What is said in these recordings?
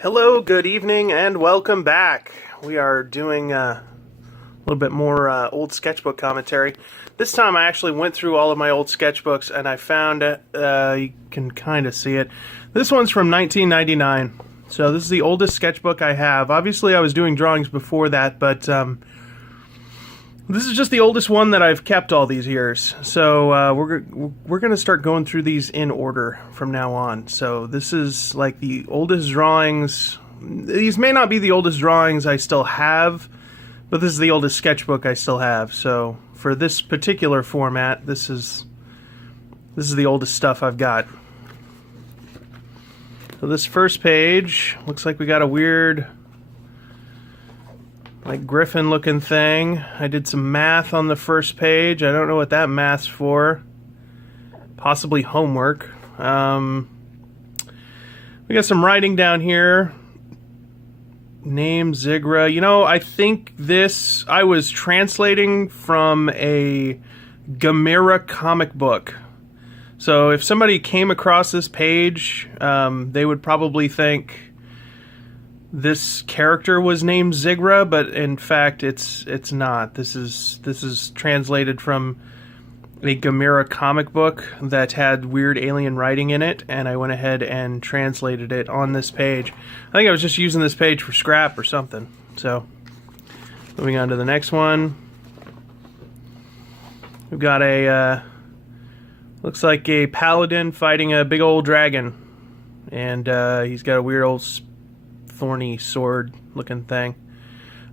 Hello, good evening, and welcome back. We are doing a little bit more old sketchbook commentary. This time I actually went through all of my old sketchbooks and I found, you can kind of see it. This one's from 1999. So this is the oldest sketchbook I have. Obviously I was doing drawings before that, but this is just the oldest one that I've kept all these years. So we're going to start going through these in order from now on. So this is like the oldest drawings. These may not be the oldest drawings I still have, but this is the oldest sketchbook I still have. So for this particular format, this is the oldest stuff I've got. So this first page looks like we got a weird, like, griffin looking thing. I did some math on the first page. I don't know what that math's for. Possibly homework. We got some writing down here. Name Zigra. You know, I think this, I was translating from a Gamera comic book. So if somebody came across this page, they would probably think this character was named Zigra, but in fact it's not. This is translated from a Gamera comic book that had weird alien writing in it, and I went ahead and translated it on this page. I think I was just using this page for scrap or something. So moving on to the next one. We've got a looks like a paladin fighting a big old dragon, and he's got a weird old thorny sword looking thing.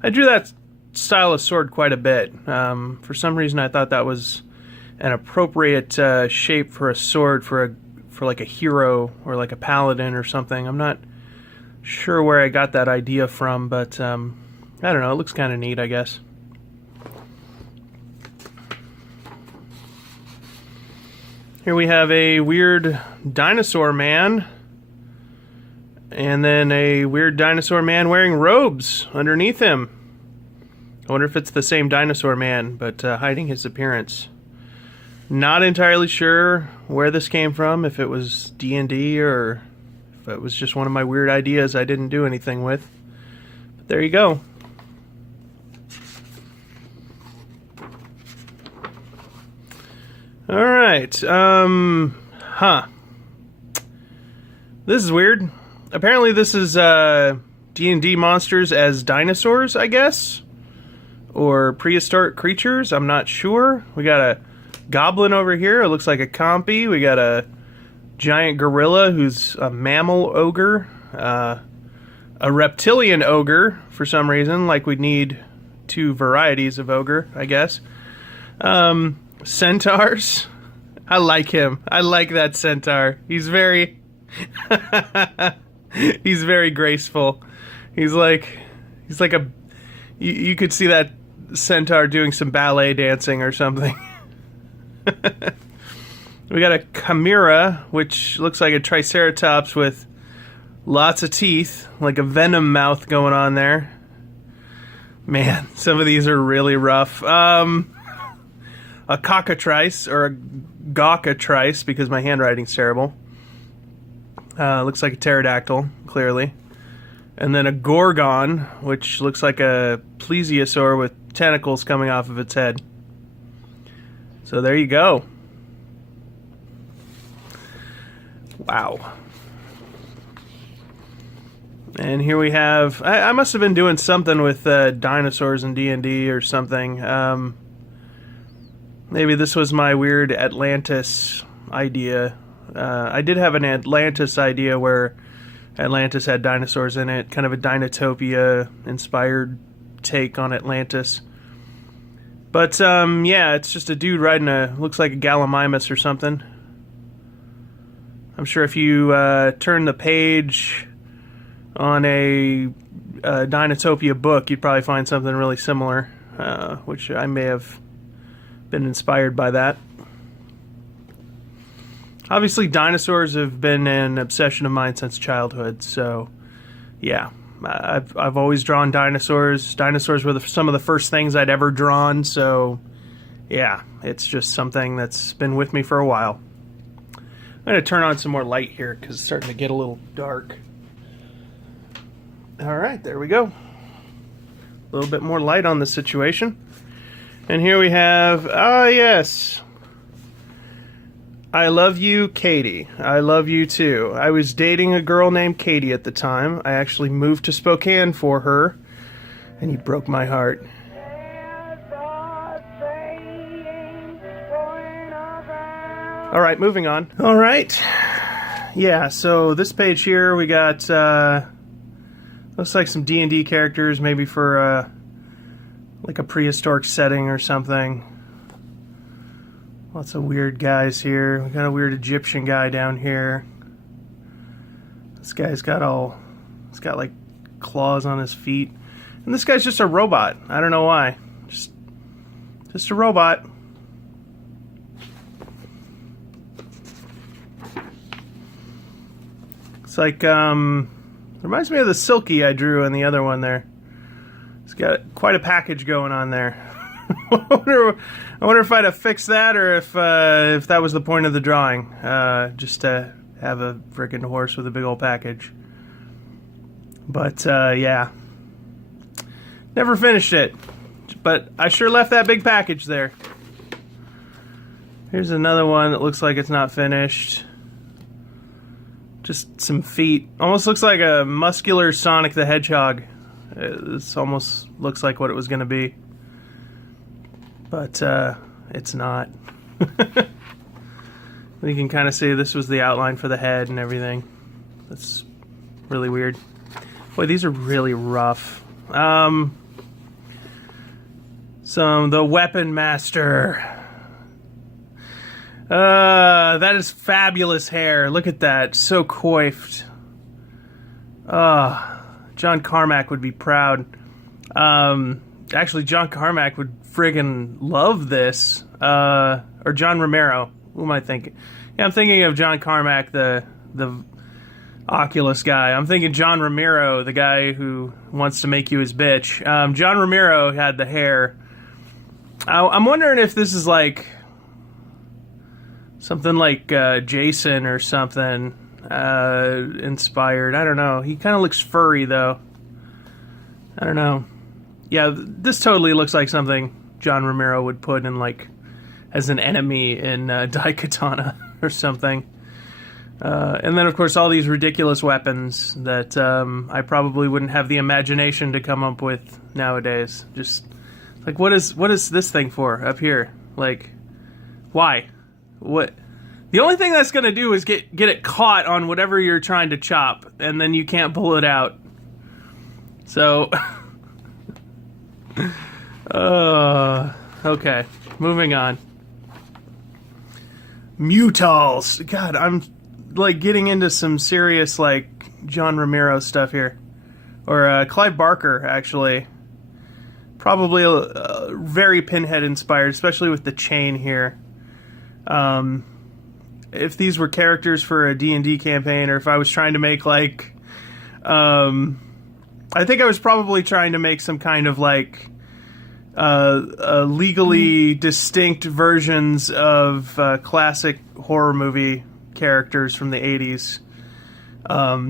I drew that style of sword quite a bit. For some reason I thought that was an appropriate shape for a sword for like a hero or like a paladin or something. I'm not sure where I got that idea from, but I don't know, it looks kind of neat, I guess. Here we have a weird dinosaur man, and then a weird dinosaur man wearing robes underneath him. I wonder if it's the same dinosaur man, but hiding his appearance. Not entirely sure where this came from, if it was D&D or if it was just one of my weird ideas I didn't do anything with. But there you go. Alright, this is weird. Apparently this is D&D monsters as dinosaurs, I guess? Or prehistoric creatures, I'm not sure. We got a goblin over here, it looks like a compy. We got a giant gorilla who's a mammal ogre. A reptilian ogre, for some reason, like we'd need two varieties of ogre, I guess. Centaurs. I like him. I like that centaur. He's very... he's very graceful. He's like a... You could see that centaur doing some ballet dancing or something. We got a chimera, which looks like a triceratops with lots of teeth, like a venom mouth going on there. Man, some of these are really rough. A cockatrice, or a gawkatrice, because my handwriting's terrible. Looks like a pterodactyl, clearly. And then a gorgon, which looks like a plesiosaur with tentacles coming off of its head. So there you go. Wow. And here we have... I must have been doing something with dinosaurs in D&D or something. Maybe this was my weird Atlantis idea. I did have an Atlantis idea where Atlantis had dinosaurs in it. Kind of a Dinotopia-inspired take on Atlantis. But, yeah, it's just a dude riding looks like a Gallimimus or something. I'm sure if you turn the page on a Dinotopia book, you'd probably find something really similar, which I may have been inspired by that. Obviously, dinosaurs have been an obsession of mine since childhood, so yeah, I've always drawn dinosaurs. Dinosaurs were some of the first things I'd ever drawn, so yeah, it's just something that's been with me for a while. I'm going to turn on some more light here because it's starting to get a little dark. Alright, there we go. A little bit more light on the situation. And here we have, yes. I love you, Katie. I love you too. I was dating a girl named Katie at the time. I actually moved to Spokane for her, and you broke my heart. Alright, moving on. Alright. Yeah, so this page here we got, looks like some D&D characters, maybe for, like a prehistoric setting or something. Lots of weird guys here. We got a weird Egyptian guy down here. This guy's got he's got like claws on his feet. And this guy's just a robot. I don't know why. Just a robot. It's like, reminds me of the Silky I drew in the other one there. It's got quite a package going on there. I wonder if I'd have fixed that, or if that was the point of the drawing, just to have a frickin' horse with a big old package. But yeah, never finished it. But I sure left that big package there. Here's another one that looks like it's not finished. Just some feet. Almost looks like a muscular Sonic the Hedgehog. This almost looks like what it was going to be. But it's not. You can kind of see this was the outline for the head and everything. That's really weird. Boy, these are really rough. The Weapon Master. That is fabulous hair. Look at that. So coiffed. John Carmack would be proud. Actually, John Carmack would friggin' love this. Or John Romero. Who am I thinking? Yeah, I'm thinking of John Carmack, the Oculus guy. I'm thinking John Romero, the guy who wants to make you his bitch. John Romero had the hair. I'm wondering if this is like something like Jason or something inspired. I don't know. He kind of looks furry, though. I don't know. Yeah, this totally looks like something John Romero would put in, like, as an enemy in Daikatana or something. And then, of course, all these ridiculous weapons that I probably wouldn't have the imagination to come up with nowadays. Just, like, what is this thing for up here? Like, why? What? The only thing that's going to do is get it caught on whatever you're trying to chop, and then you can't pull it out. So, okay, moving on. Mutals. God, I'm like getting into some serious like John Romero stuff here, or Clive Barker actually. Probably very Pinhead inspired, especially with the chain here. If these were characters for a D&D campaign, or if I was trying to make like, I think I was probably trying to make some kind of like legally distinct versions of classic horror movie characters from the 80s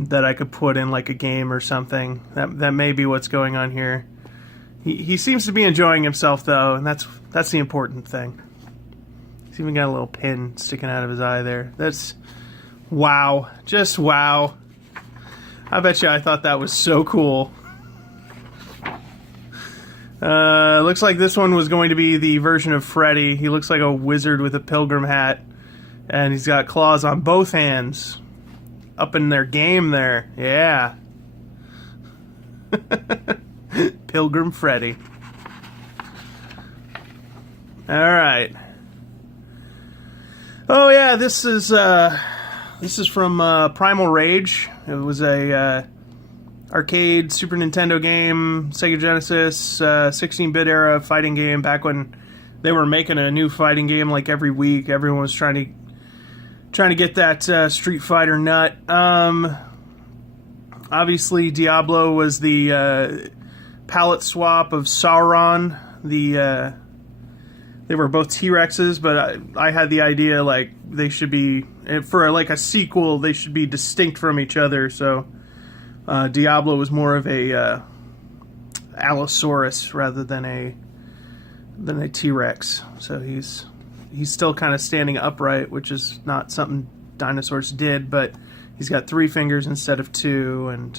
that I could put in like a game or something. That may be what's going on here. He seems to be enjoying himself though, and that's the important thing. He's even got a little pin sticking out of his eye there. That's wow, just wow. I bet you I thought that was so cool. Looks like this one was going to be the version of Freddy. He looks like a wizard with a pilgrim hat, and he's got claws on both hands. Up in their game there, yeah. Pilgrim Freddy. All right. Oh yeah, this is from Primal Rage. It was a arcade Super Nintendo game, Sega Genesis, 16-bit era fighting game. Back when they were making a new fighting game like every week, everyone was trying to get that Street Fighter nut. Obviously, Diablo was the palette swap of Sauron. They were both T-Rexes, but I had the idea like they should be, for like a sequel, they should be distinct from each other. So Diablo was more of a Allosaurus rather than a T-Rex. So he's still kind of standing upright, which is not something dinosaurs did, but he's got 3 fingers instead of 2, and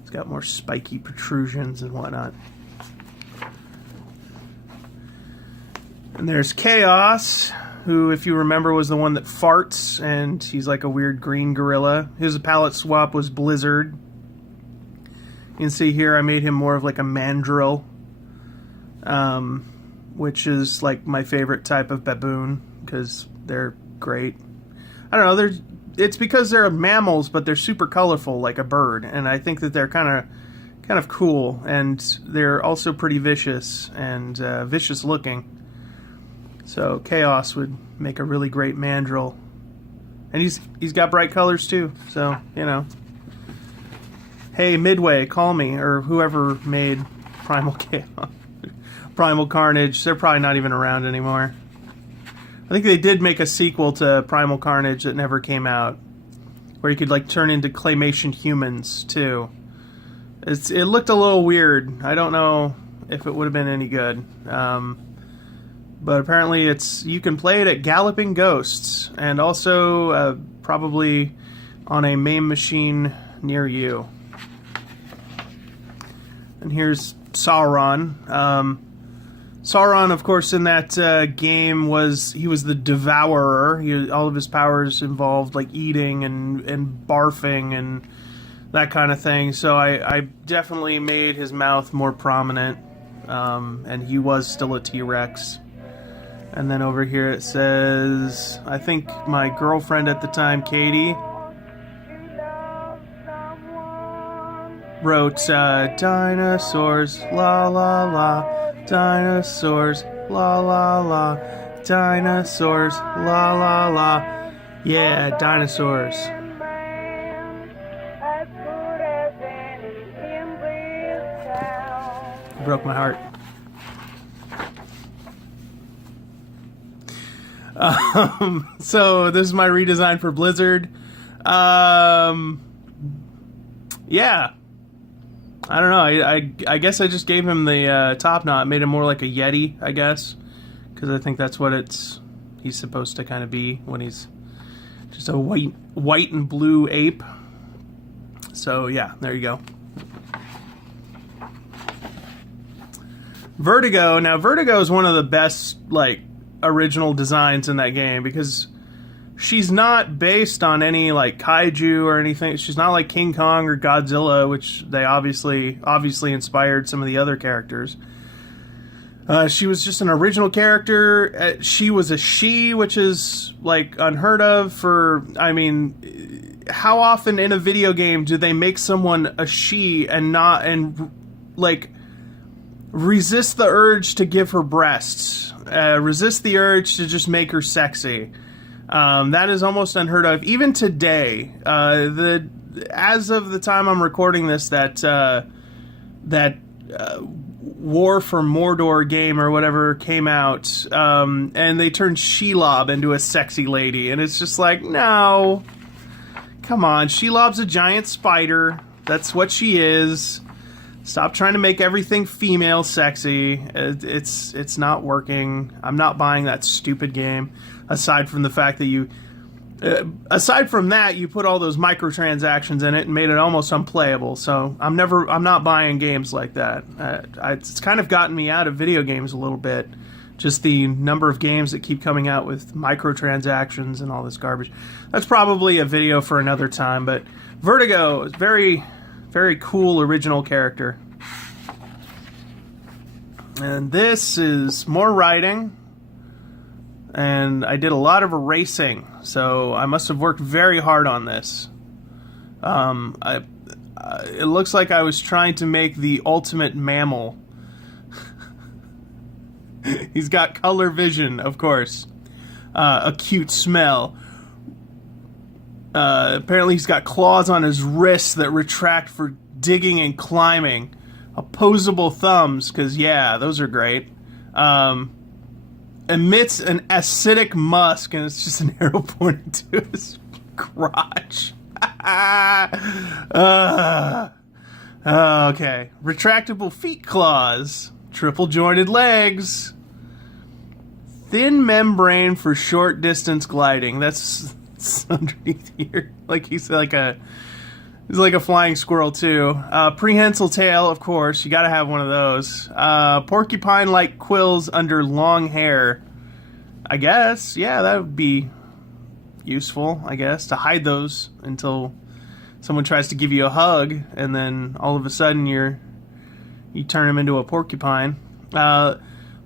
he's got more spiky protrusions and whatnot. And there's Chaos, who, if you remember, was the one that farts, and he's like a weird green gorilla. His palette swap was Blizzard. You can see here I made him more of like a mandrill, which is like my favorite type of baboon because they're great. I don't know, it's because they're mammals, but they're super colorful like a bird, and I think that they're kind of cool, and they're also pretty vicious and vicious looking. So Chaos would make a really great mandrill, and he's got bright colors too. So you know, hey Midway, call me, or whoever made Primal Chaos, Primal Carnage. They're probably not even around anymore. I think they did make a sequel to Primal Carnage that never came out, where you could like turn into claymation humans too. It looked a little weird. I don't know if it would have been any good. But apparently you can play it at Galloping Ghosts, and also probably on a MAME machine near you. And here's Sauron. Sauron, of course, in that game was the Devourer. All of his powers involved like eating and barfing and that kind of thing. So I definitely made his mouth more prominent, and he was still a T-Rex. And then over here it says, I think my girlfriend at the time, Katie, wrote dinosaurs, la la la, dinosaurs, la la la, dinosaurs, la la la. Yeah, dinosaurs. Broke my heart. So this is my redesign for Blizzard. Yeah. I don't know. I guess I just gave him the top knot, made him more like a Yeti, I guess, because I think that's what he's supposed to kind of be when he's just a white and blue ape. So yeah, there you go. Vertigo. Now Vertigo is one of the best like original designs in that game, because she's not based on any like kaiju or anything. She's not like King Kong or Godzilla, which they obviously inspired some of the other characters. She was just an original character. She was a she, which is like unheard of for, I mean, how often in a video game do they make someone a she and like resist the urge to give her breasts? Resist the urge to just make her sexy. That is almost unheard of. Even today, as of the time I'm recording this, that War for Mordor game or whatever came out, and they turned Shelob into a sexy lady, and it's just like, no, come on, Shelob's a giant spider. That's what she is. Stop trying to make everything female sexy. It's not working. I'm not buying that stupid game. Aside from the fact that you put all those microtransactions in it and made it almost unplayable. So I'm not buying games like that. It's kind of gotten me out of video games a little bit. Just the number of games that keep coming out with microtransactions and all this garbage. That's probably a video for another time. But Vertigo is very, very cool original character. And this is more writing, and I did a lot of erasing, so I must have worked very hard on this. It looks like I was trying to make the ultimate mammal. He's got color vision, of course. Acute smell. Apparently he's got claws on his wrists that retract for digging and climbing. Opposable thumbs, because yeah, those are great. Emits an acidic musk, and it's just an arrow pointing to his crotch. Okay. Retractable feet claws. Triple jointed legs. Thin membrane for short distance gliding. That's underneath here. Like he's like a flying squirrel too. Prehensile tail, of course. You gotta have one of those. Porcupine-like quills under long hair. I guess. Yeah, that would be useful, I guess, to hide those until someone tries to give you a hug, and then all of a sudden you turn them into a porcupine.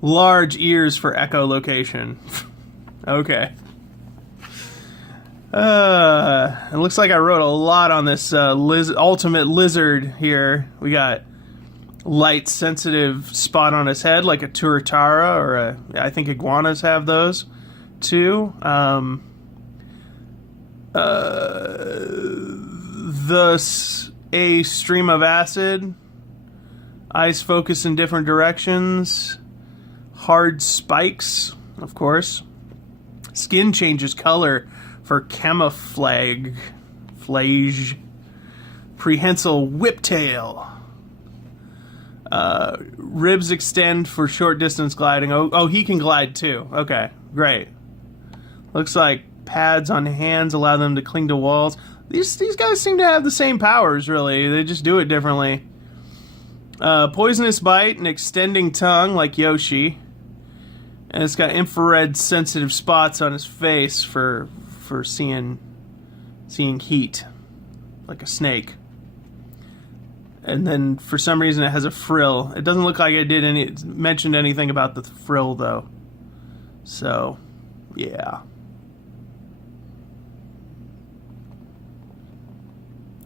Large ears for echolocation. Okay. It looks like I wrote a lot on this ultimate lizard here. We got light sensitive spot on his head like a tuatara, or I think iguanas have those too. Thus a stream of acid. Eyes focus in different directions. Hard spikes, of course. Skin changes color for camouflage. Prehensile whiptail. Ribs extend for short distance gliding. Oh, he can glide too. Okay, great. Looks like pads on hands allow them to cling to walls. These guys seem to have the same powers, really. They just do it differently. Poisonous bite and extending tongue like Yoshi. And it's got infrared sensitive spots on his face for seeing heat, like a snake. And then for some reason it has a frill. It doesn't look like it mentioned anything about the frill though. So, yeah.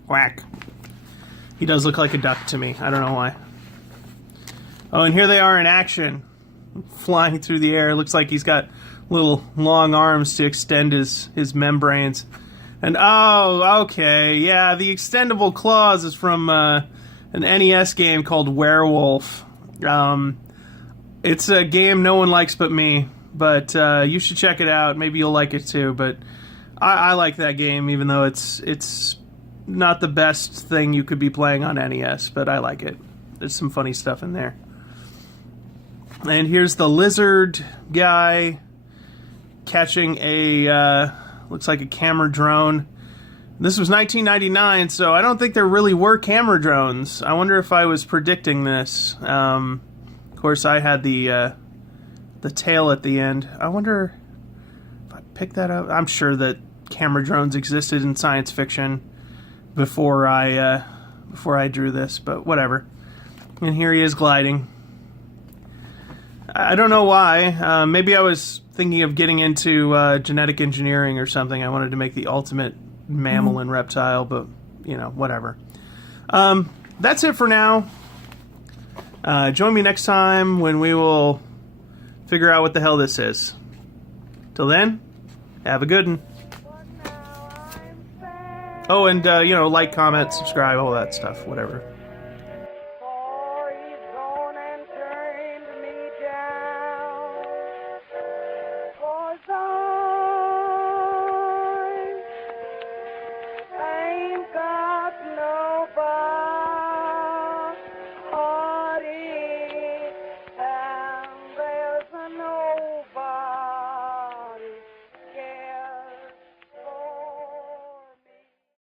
Quack. He does look like a duck to me. I don't know why. Oh, and here they are in action. Flying through the air. Looks like he's got little long arms to extend his membranes. And oh, okay. Yeah, the extendable claws is from an NES game called Werewolf. It's a game no one likes but me. But you should check it out. Maybe you'll like it too. But I like that game, even though it's not the best thing you could be playing on NES. But I like it. There's some funny stuff in there. And here's the lizard guy catching a, looks like a camera drone. This was 1999, so I don't think there really were camera drones. I wonder if I was predicting this. Of course, I had the tail at the end. I wonder if I picked that up. I'm sure that camera drones existed in science fiction before I drew this, but whatever. And here he is gliding. I don't know why. Maybe I was thinking of getting into genetic engineering or something. I wanted to make the ultimate mammal and reptile, but, you know, whatever. That's it for now. Join me next time when we will figure out what the hell this is. Till then, have a good one. Oh, and, you know, like, comment, subscribe, all that stuff, whatever.